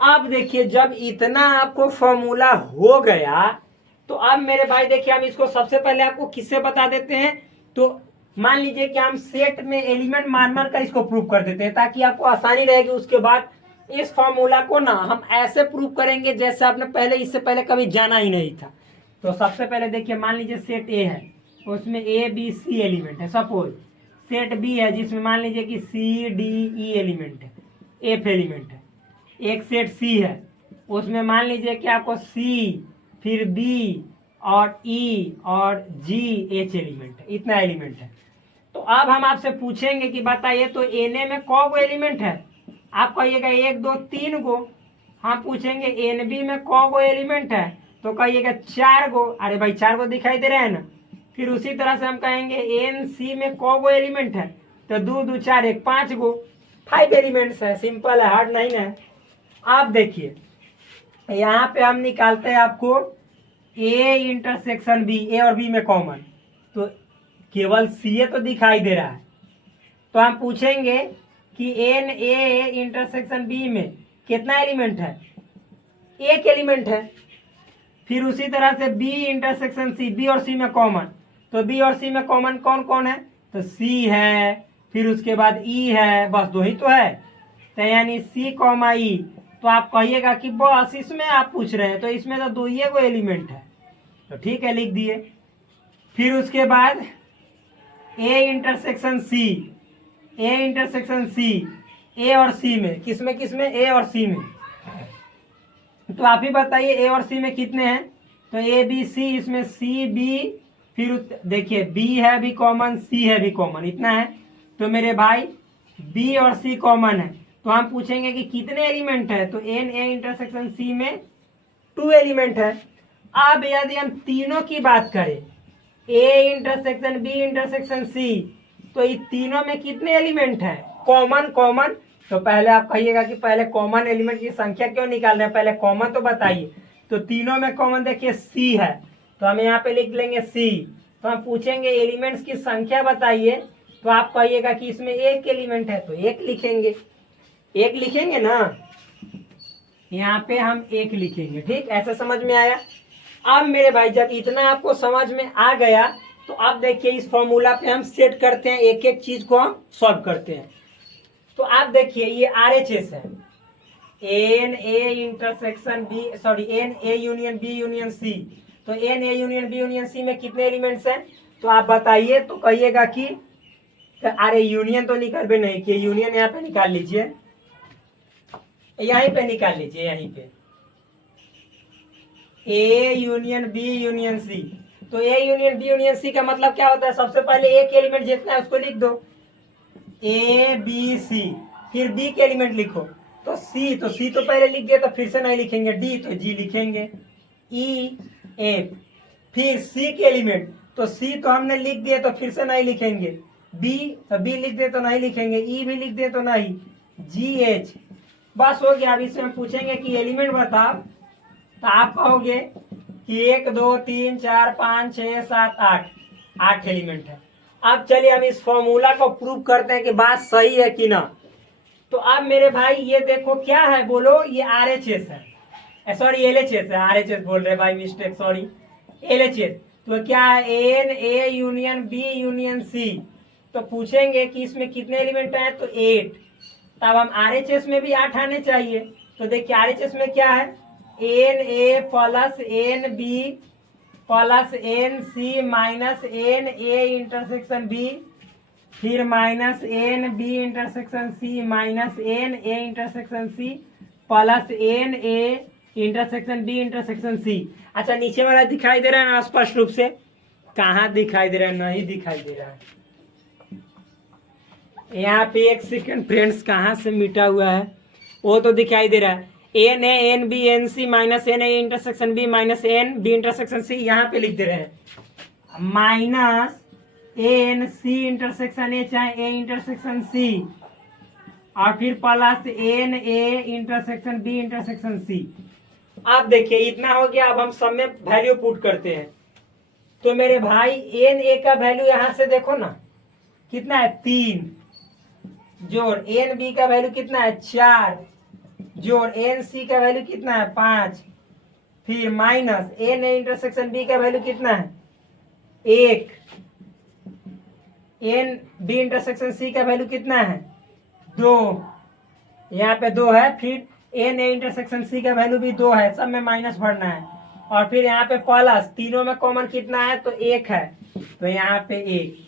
अब देखिए जब इतना आपको फॉर्मूला हो गया, तो अब मेरे भाई देखिए हम इसको सबसे पहले आपको किससे बता देते हैं। तो मान लीजिए कि हम सेट में एलिमेंट मान कर इसको प्रूव कर देते हैं, ताकि आपको आसानी रहेगी। उसके बाद इस फॉर्मूला को ना हम ऐसे प्रूव करेंगे जैसे आपने पहले, इससे पहले कभी जाना ही नहीं था। तो सबसे पहले देखिए, मान लीजिए सेट ए है, उसमें ए बी सी एलिमेंट है। सपोज सेट बी है जिसमें मान लीजिए कि सी डी ई एलिमेंट है, एफ एलिमेंट है। एक सेट सी है, उसमें मान लीजिए कि आपको सी, फिर बी और ई और जी एच एलिमेंट है, इतना एलिमेंट है। तो अब हम आपसे पूछेंगे कि बताइए तो एन ए में कौ गो एलिमेंट है। आप कहिएगा 1 2 3 गो। हम पूछेंगे एन बी में कौ गो एलिमेंट है, तो कहिएगा 4 गो। अरे भाई 4 गो दिखाई दे रहे हैं ना। फिर उसी तरह से हम कहेंगे एन सी में कौ गो एलिमेंट है, तो 2 2 4 1 5 गो, 5 एलिमेंट्स है। सिंपल है, हार्ड नहीं है। आप देखिए यहाँ पे हम निकालते हैं आपको ए इंटरसेक्शन बी, ए और बी में कॉमन, तो केवल सी ए तो दिखाई दे रहा है। तो हम पूछेंगे कि एन ए इंटरसेक्शन बी में कितना एलिमेंट है, 1 एलिमेंट है। फिर उसी तरह से बी इंटरसेक्शन सी, बी और सी में कॉमन, तो बी और सी में कॉमन कौन कौन है, तो सी है, फिर उसके बाद ई है, बस 2 ही तो है। तो यानी सी कॉमा ई। तो आप कहिएगा कि बस इसमें आप पूछ रहे हैं, तो इसमें तो 2 ही गो एलिमेंट है, तो ठीक है लिख दिए। फिर उसके बाद ए इंटरसेक्शन सी, ए इंटरसेक्शन सी, ए और सी में, किसमें किसमें, ए और सी में। तो आप ही बताइए ए और सी में कितने हैं। तो ए बी सी, इसमें सी बी, फिर देखिए बी है भी कॉमन, सी है भी कॉमन, इतना है। तो मेरे भाई बी और सी कॉमन है, तो हम पूछेंगे कि कितने एलिमेंट है। तो एन ए इंटरसेक्शन सी में 2 एलिमेंट है। अब यदि हम तीनों की बात करें, A intersection B intersection C, तो ये तीनों में कितने एलिमेंट है, कॉमन कॉमन। तो पहले आप कहिएगा कि पहले कॉमन एलिमेंट की संख्या क्यों निकाल रहे हैं, पहले कॉमन तो बताइए। तो तीनों में कॉमन देखिए सी है, तो हम यहाँ पे लिख लेंगे सी। तो हम पूछेंगे एलिमेंट्स की संख्या बताइए, तो आप कहिएगा कि इसमें एक एलिमेंट है, तो एक लिखेंगे, एक लिखेंगे ना, यहाँ पे हम एक लिखेंगे। ठीक, ऐसा समझ में आया। अब मेरे भाई जब इतना आपको समझ में आ गया, तो अब देखिए इस फॉर्मूला पे हम सेट करते हैं, एक एक चीज को हम सॉल्व करते हैं। तो आप देखिए ये आरएचएस है, n A intersection B, sorry n A union B union C. तो n A union B union C में कितने एलिमेंट्स हैं, तो आप बताइए। तो कहिएगा कि अरे यूनियन तो निकाल भी नहीं किए, यूनियन यहाँ पे निकाल लीजिए, यहीं पे निकाल लीजिए, यहीं पे A union B union C. तो A union B union C का मतलब क्या होता है, सबसे पहले एक एलिमेंट जितना है उसको लिख दो, ए बी सी, फिर बी के एलिमेंट लिखो। तो सी, तो सी तो पहले लिख दिया, तो फिर से नहीं लिखेंगे। डी तो जी लिखेंगे, ई एफ, फिर सी के एलिमेंट, तो सी तो हमने लिख दिया, तो फिर से नहीं लिखेंगे। बी, तो बी लिख दे तो नहीं लिखेंगे, ई भी लिख दे तो नहीं, जी एच, बस हो गया। अब इसमें पूछेंगे कि एलिमेंट बताओ, तो आप कहोगे कि 1 2 3 4 5 6 7 8 एलिमेंट है। अब चलिए हम इस फॉर्मूला को प्रूव करते हैं कि बात सही है कि ना। तो अब मेरे भाई ये देखो क्या है, बोलो, ये आरएचएस है, सॉरी एलएचएस है, आरएचएस बोल रहे भाई, मिस्टेक, सॉरी, एलएचएस। तो क्या है, n A union B union C. तो पूछेंगे कि इसमें कितने एलिमेंट हैं, तो 8। तब हम आरएचएस में भी 8 आने चाहिए। तो देखिए आरएचएस में क्या है, n A plus n B plus n C minus n A intersection B, फिर minus n B intersection C minus n A intersection C plus n A intersection B intersection C. अच्छा, नीचे वाला दिखाई दे रहा है ना स्पष्ट रूप से, कहाँ दिखाई दे रहा है, नहीं दिखाई दे रहा है। यहाँ पे एक सेकंड फ्रेंड्स, कहाँ से मिटा हुआ है, वो तो दिखाई दे रहा है, n A n B n C minus n A intersection B minus n B intersection C. यहाँ पे लिख दे रहे हैं minus n C intersection A चाहे ए इंटरसेक्शन सी, और फिर plus n A intersection B intersection C. अब देखिए इतना हो गया। अब हम सब में वैल्यू पुट करते हैं। तो मेरे भाई एन ए का वैल्यू यहां से देखो ना, कितना है, 3, जोड़ एन बी का वैल्यू कितना है, 4, जोड़ एन सी का वैल्यू कितना है, 5, फिर minus n A intersection B का वैल्यू कितना है, 1, एन बी इंटरसेक्शन सी का वैल्यू कितना है, 2, यहाँ पे 2 है, फिर एन ए इंटरसेक्शन सी का वैल्यू भी 2 है, सब में माइनस भरना है, और फिर यहाँ पे प्लस, तीनों में कॉमन कितना है, तो 1 है, तो यहाँ पे 1।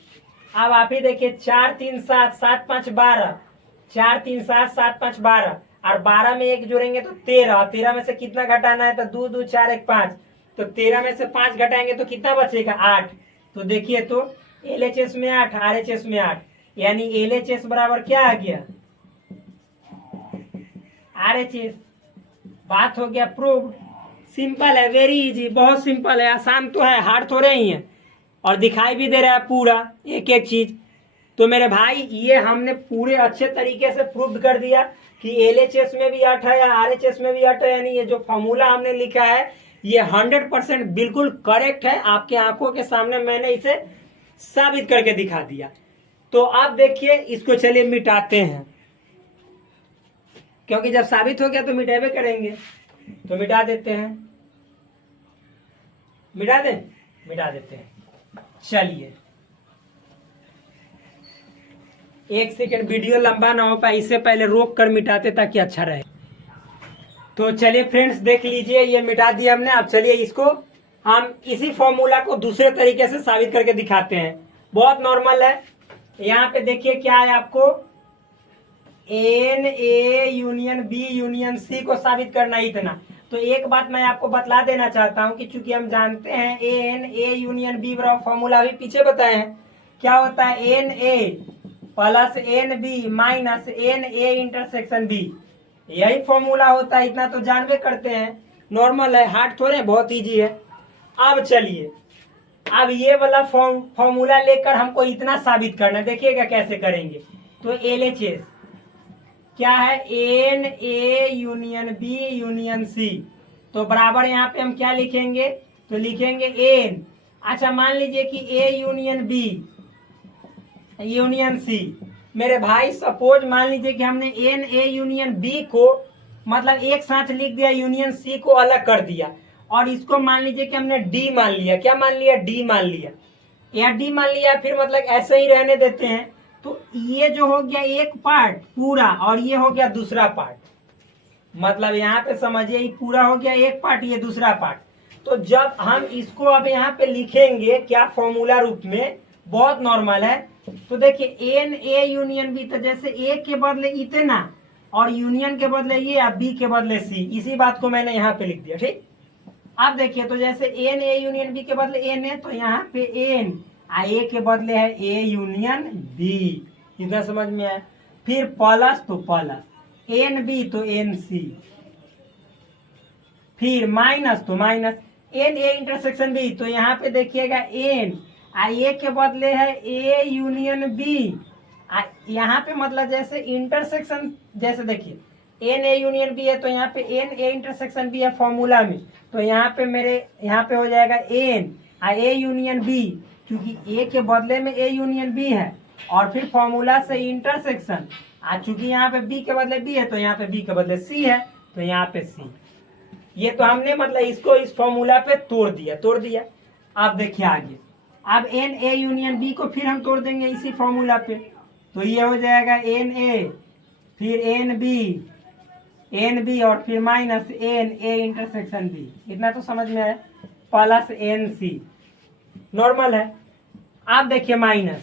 अब आप ही देखिए 4 3 7 7 5 12, 4 3 7 7 5 12, और 12 में 1 जोड़ेंगे तो 13, 13 में से कितना घटाना है, तो 2 2 4 1 5, तो 13 में से 5 घटाएंगे तो कितना बचेगा, 8। तो देखिए तो एलएचएस में 8, आरएचएस में 8, यानी एलएचएस बराबर क्या आ गया, आरएचएस। बात हो गया प्रूव। सिंपल है, वेरी इजी, बहुत सिंपल है, आसान तो है, हार्ड थोड़े ही है, और दिखाई भी दे रहा है पूरा एक एक चीज। तो मेरे भाई ये हमने पूरे अच्छे तरीके से प्रूव कर दिया कि एलएचएस में भी 8 है या आरएचएस में भी 8 है, यानी ये जो फॉर्मूला हमने लिखा है ये 100% बिल्कुल करेक्ट है। आपके आंखों के सामने मैंने इसे साबित करके दिखा दिया। तो आप देखिए इसको चलिए मिटाते हैं, क्योंकि जब साबित हो गया तो मिटावे करेंगे। तो मिटा देते हैं, मिटा दें, मिटा देते हैं। चलिए एक सेकंड, वीडियो लंबा ना हो पाए, इससे पहले रोक कर मिटाते ताकि अच्छा रहे। तो चलिए फ्रेंड्स देख लीजिए, ये मिटा दिया हमने। अब चलिए इसको हम इसी फॉर्मूला को दूसरे तरीके से साबित करके दिखाते हैं। बहुत नॉर्मल है। यहाँ पे देखिए क्या है, आपको n A union B union C को साबित करना ही इतना। तो एक बात मैं आपको बतला देना चाहता हूँ कि चूंकि हम जानते हैं एन ए यूनियन बी बराबर, फॉर्मूला भी पीछे बताए हैं क्या होता है, n A plus n B minus n A intersection B, यही फॉर्मूला होता है। इतना तो जानवे करते हैं, नॉर्मल है, हार्ड थोड़े, बहुत इजी है। अब चलिए, अब ये वाला फॉर्मूला लेकर हमको इतना साबित करना, देखिएगा कैसे करेंगे। तो LHS क्या है, n A union B union C, तो बराबर यहाँ पे हम क्या लिखेंगे, तो लिखेंगे एन। अच्छा मान लीजिए कि A union B union C, मेरे भाई सपोज मान लीजिए कि हमने एन ए यूनियन बी को मतलब एक साथ लिख दिया, यूनियन सी को अलग कर दिया, और इसको मान लीजिए कि हमने डी मान लिया, क्या मान लिया, डी मान लिया, या डी मान लिया, फिर मतलब ऐसे ही रहने देते हैं। तो ये जो हो गया एक पार्ट पूरा, और ये हो गया दूसरा पार्ट, मतलब यहाँ पे समझिए ये पूरा हो गया एक पार्ट, ये दूसरा पार्ट। तो जब हम इसको अब यहाँ पे लिखेंगे क्या, फॉर्मूला रूप में, बहुत नॉर्मल है। तो देखिए एन ए यूनियन बी, तो जैसे ए के बदले इतना और यूनियन के बदले ये, या बी के बदले सी, इसी बात को मैंने यहाँ पे लिख दिया, ठीक। अब देखिए, तो जैसे एन ए यूनियन बी के बदले एन है, तो यहाँ पे एन, ए के बदले है ए यूनियन बी, इतना समझ में आया। फिर प्लस, तो प्लस एन बी, तो एन सी, फिर माइनस, तो minus n A intersection B, तो यहाँ पे देखिएगा एन, ए के बदले है ए यूनियन बी, यहाँ पे मतलब जैसे इंटरसेक्शन, जैसे देखिए एन ए यूनियन बी है, तो यहाँ पे एन ए इंटरसेक्शन बी है फॉर्मूला में, तो यहाँ पे मेरे यहाँ पे हो जाएगा एन ए यूनियन बी, क्योंकि ए के बदले में ए यूनियन बी है, और फिर फॉर्मूला से इंटरसेक्शन, चूंकि यहाँ पे बी के बदले बी है, तो यहाँ पे बी के बदले सी है, तो यहाँ पे सी। ये तो हमने मतलब इसको इस फॉर्मूला पे तोड़ दिया। अब देखिए आगे, अब एन ए यूनियन बी को फिर हम तोड़ देंगे इसी फॉर्मूला पे, तो ये हो जाएगा एन ए, फिर एन बी और फिर minus n A intersection B, इतना तो समझ में आया, प्लस एन सी, नॉर्मल है। आप देखिए माइनस,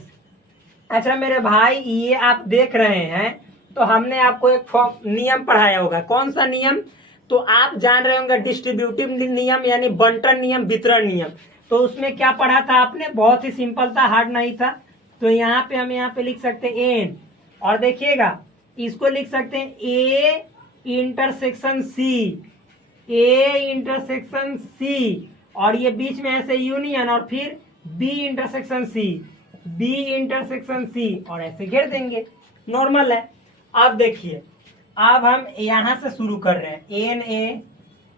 अच्छा मेरे भाई ये आप देख रहे हैं, तो हमने आपको एक नियम पढ़ाया होगा, कौन सा नियम, तो आप जान रहे होंगे डिस्ट्रीब्यूटिव नियम, यानी बंटन नियम, वितरण नियम। तो उसमें क्या पढ़ा था आपने, बहुत ही सिंपल था, हार्ड नहीं था। तो यहाँ पे हम यहाँ पे लिख सकते हैं एन, और देखिएगा इसको लिख सकते हैं ए इंटरसेक्शन सी, ए इंटरसेक्शन सी, और ये बीच में ऐसे यूनियन, और फिर B intersection C, B intersection C, और ऐसे घेर देंगे, नॉर्मल है। अब देखिए, अब हम यहाँ से शुरू कर रहे हैं, एन ए,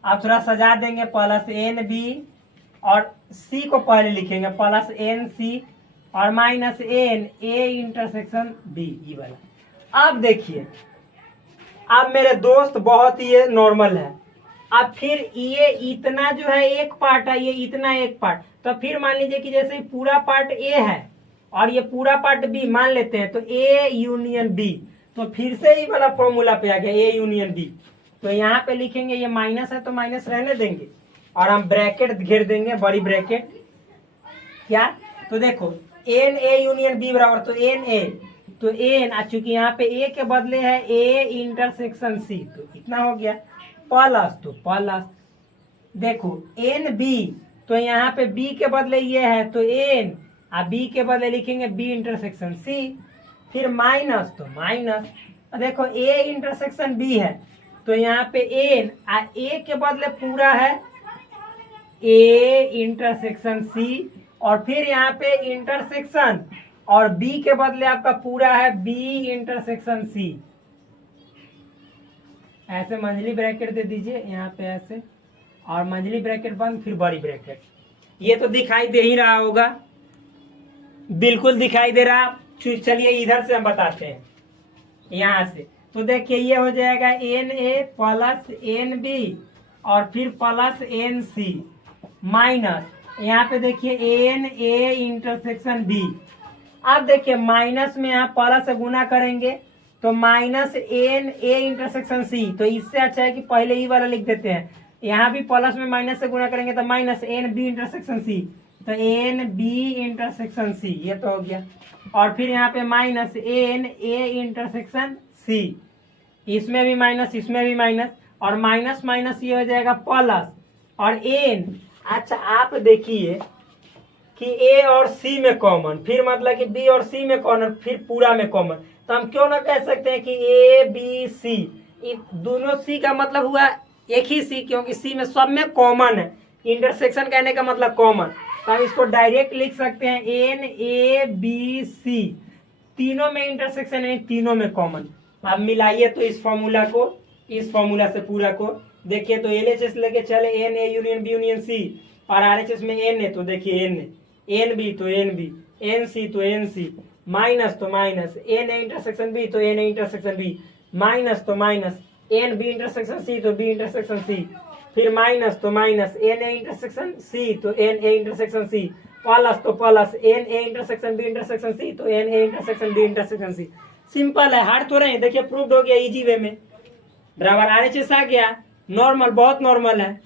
अब थोड़ा सजा देंगे, प्लस एन बी, और सी को पहले लिखेंगे प्लस एन सी, और minus n A intersection B, ये वाला। अब देखिए, अब मेरे दोस्त बहुत ही नॉर्मल है। अब फिर ये इतना जो है एक पार्ट है, ये इतना एक पार्ट, तो फिर मान लीजिए कि जैसे पूरा पार्ट ए है और ये पूरा पार्ट बी मान लेते हैं, तो ए यूनियन बी, तो फिर से ही वाला फॉर्मूला पे आ गया ए यूनियन बी। तो यहाँ पे लिखेंगे, ये माइनस है तो माइनस रहने देंगे, और हम ब्रैकेट घेर देंगे, बड़ी ब्रैकेट, क्या, तो देखो एन ए यूनियन बी बराबर, तो एन ए, तो एन, चूंकि यहाँ पे ए के बदले है ए इंटरसेक्शन सी, तो इतना हो गया, प्लस, तो प्लस देखो एन बी, तो यहाँ पे बी के बदले ये है, तो एन, बी के बदले लिखेंगे बी इंटरसेक्शन सी, फिर माइनस, तो माइनस, देखो ए इंटरसेक्शन बी है, तो यहाँ पे एन, ए के बदले पूरा है ए इंटरसेक्शन सी, और फिर यहाँ पे इंटरसेक्शन, और बी के बदले आपका पूरा है बी इंटरसेक्शन सी, ऐसे मंझली ब्रैकेट दे दीजिए यहाँ पे ऐसे, और मंझली ब्रैकेट बंद, फिर बड़ी ब्रैकेट। ये तो दिखाई दे ही रहा होगा, बिल्कुल दिखाई दे रहा। चलिए इधर से हम बताते हैं, यहाँ से, तो देखिए ये हो जाएगा n A plus n B, और फिर प्लस एन सी, माइनस यहाँ पे देखिए एन ए इंटरसेक्शन बी। अब देखिए माइनस में यहाँ प्लस से गुना करेंगे, तो minus n A intersection C, तो इससे अच्छा है कि पहले ही वाला लिख देते हैं, यहाँ भी प्लस में माइनस से गुना करेंगे तो minus n B intersection C, तो एन बी इंटरसेक्शन सी, ये तो हो गया। और फिर यहाँ पे minus n A intersection C, इसमें भी माइनस, इसमें भी माइनस, और माइनस माइनस ये हो जाएगा प्लस, और एन। अच्छा आप देखिए कि ए और सी में कॉमन, फिर मतलब कि बी और सी में कॉमन, फिर पूरा में कॉमन, तो हम क्यों ना कह सकते हैं कि ए बी सी, दोनों सी का मतलब हुआ एक ही सी, क्योंकि सी में सब में कॉमन है। इंटरसेक्शन कहने का मतलब कॉमन, तो हम इसको डायरेक्ट लिख सकते हैं एन ए बी सी, तीनों में इंटरसेक्शन है, तीनों में कॉमन। अब मिलाइए तो इस फॉर्मूला को इस फॉर्मूला से पूरा को, देखिए तो एलएचएस लेके चले n A union B union C, और आरएचएस में एन है तो देखिए एन, एन बी तो एन बी, एन सी तो एन सी, माइनस तो minus, n A intersection B तो n A intersection B, minus तो minus, n B intersection C तो बी इंटरसेक्शन सी, फिर माइनस तो minus, n A intersection C तो n A intersection C, plus तो plus, n A intersection B intersection C तो n A intersection B intersection C. Simple है, hard तो नहीं, देखिए प्रूव्ड हो गया इजी वे में। बराबर आरएचएस आ गया, नॉर्मल, बहुत नॉर्मल है।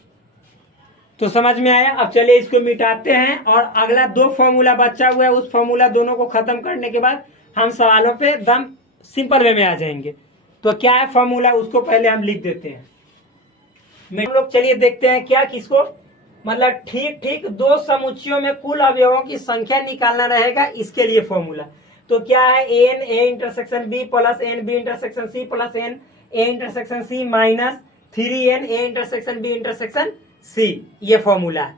तो समझ में आया। अब चलिए इसको मिटाते हैं, और अगला दो फॉर्मूला बचा हुआ है, उस फॉर्मूला दोनों को खत्म करने के बाद हम सवालों पे एकदम सिंपल वे में आ जाएंगे। तो क्या है फॉर्मूला, उसको पहले हम लिख देते हैं। हम लोग चलिए देखते हैं क्या, किसको, मतलब ठीक ठीक दो समुच्चयों में कुल अवयवों की संख्या निकालना रहेगा, इसके लिए फॉर्मूला। तो क्या है, n A intersection B plus n B intersection C plus n A intersection C minus 3n A intersection B intersection C, ये फॉर्मूला है।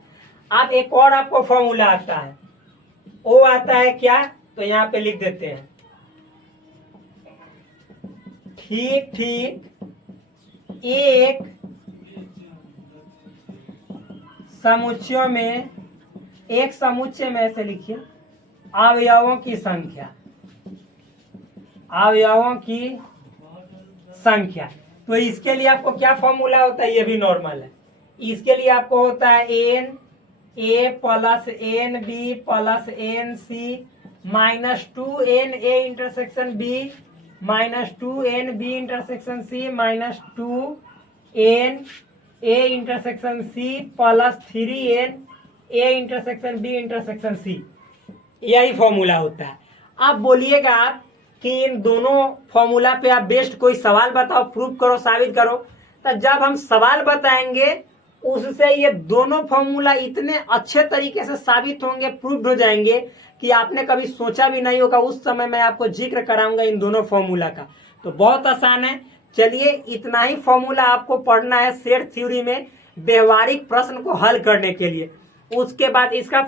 अब एक और आपको फॉर्मूला आता है, वो आता है क्या, तो यहाँ पे लिख देते हैं, ठीक ठीक एक समुच्चयों में, एक समुच्चय में ऐसे लिखिए, अवयवों की संख्या, अवयवों की संख्या। तो इसके लिए आपको क्या फॉर्मूला होता है, ये भी नॉर्मल है। इसके लिए आपको होता है n A plus n B plus n C minus 2n A intersection B minus 2n B intersection C minus 2n A intersection C plus 3n A intersection B intersection C, यही formula होता है। अब बोलिएगा आप कि इन दोनों formula पे आप बेस्ट कोई सवाल बताओ, प्रूव करो, साबित करो। तो जब हम सवाल बताएंगे उससे ये दोनों फॉर्मूला इतने अच्छे तरीके से साबित होंगे, प्रूव्ड हो जाएंगे कि आपने कभी सोचा भी नहीं होगा। उस समय मैं आपको जिक्र कराऊंगा इन दोनों फॉर्मूला का। तो बहुत आसान है, चलिए इतना ही फॉर्मूला आपको पढ़ना है सेट थ्योरी में व्यवहारिक प्रश्न को हल करने के लिए। उसके बाद इसका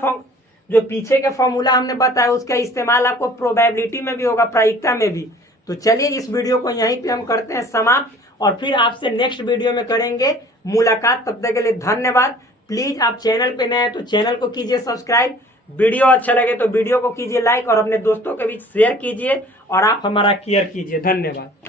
जो पीछे के फॉर्मूला हमने बताया उसका इस्तेमाल आपको प्रोबेबिलिटी में भी होगा, प्रायिकता में भी। तो चलिए इस वीडियो को यहीं पे हम करते हैं समाप्त, और फिर आपसे नेक्स्ट वीडियो में करेंगे मुलाकात। तब तक के लिए धन्यवाद। प्लीज आप चैनल पे नए हैं तो चैनल को कीजिए सब्सक्राइब, वीडियो अच्छा लगे तो वीडियो को कीजिए लाइक, और अपने दोस्तों के बीच शेयर कीजिए, और आप हमारा केयर कीजिए। धन्यवाद।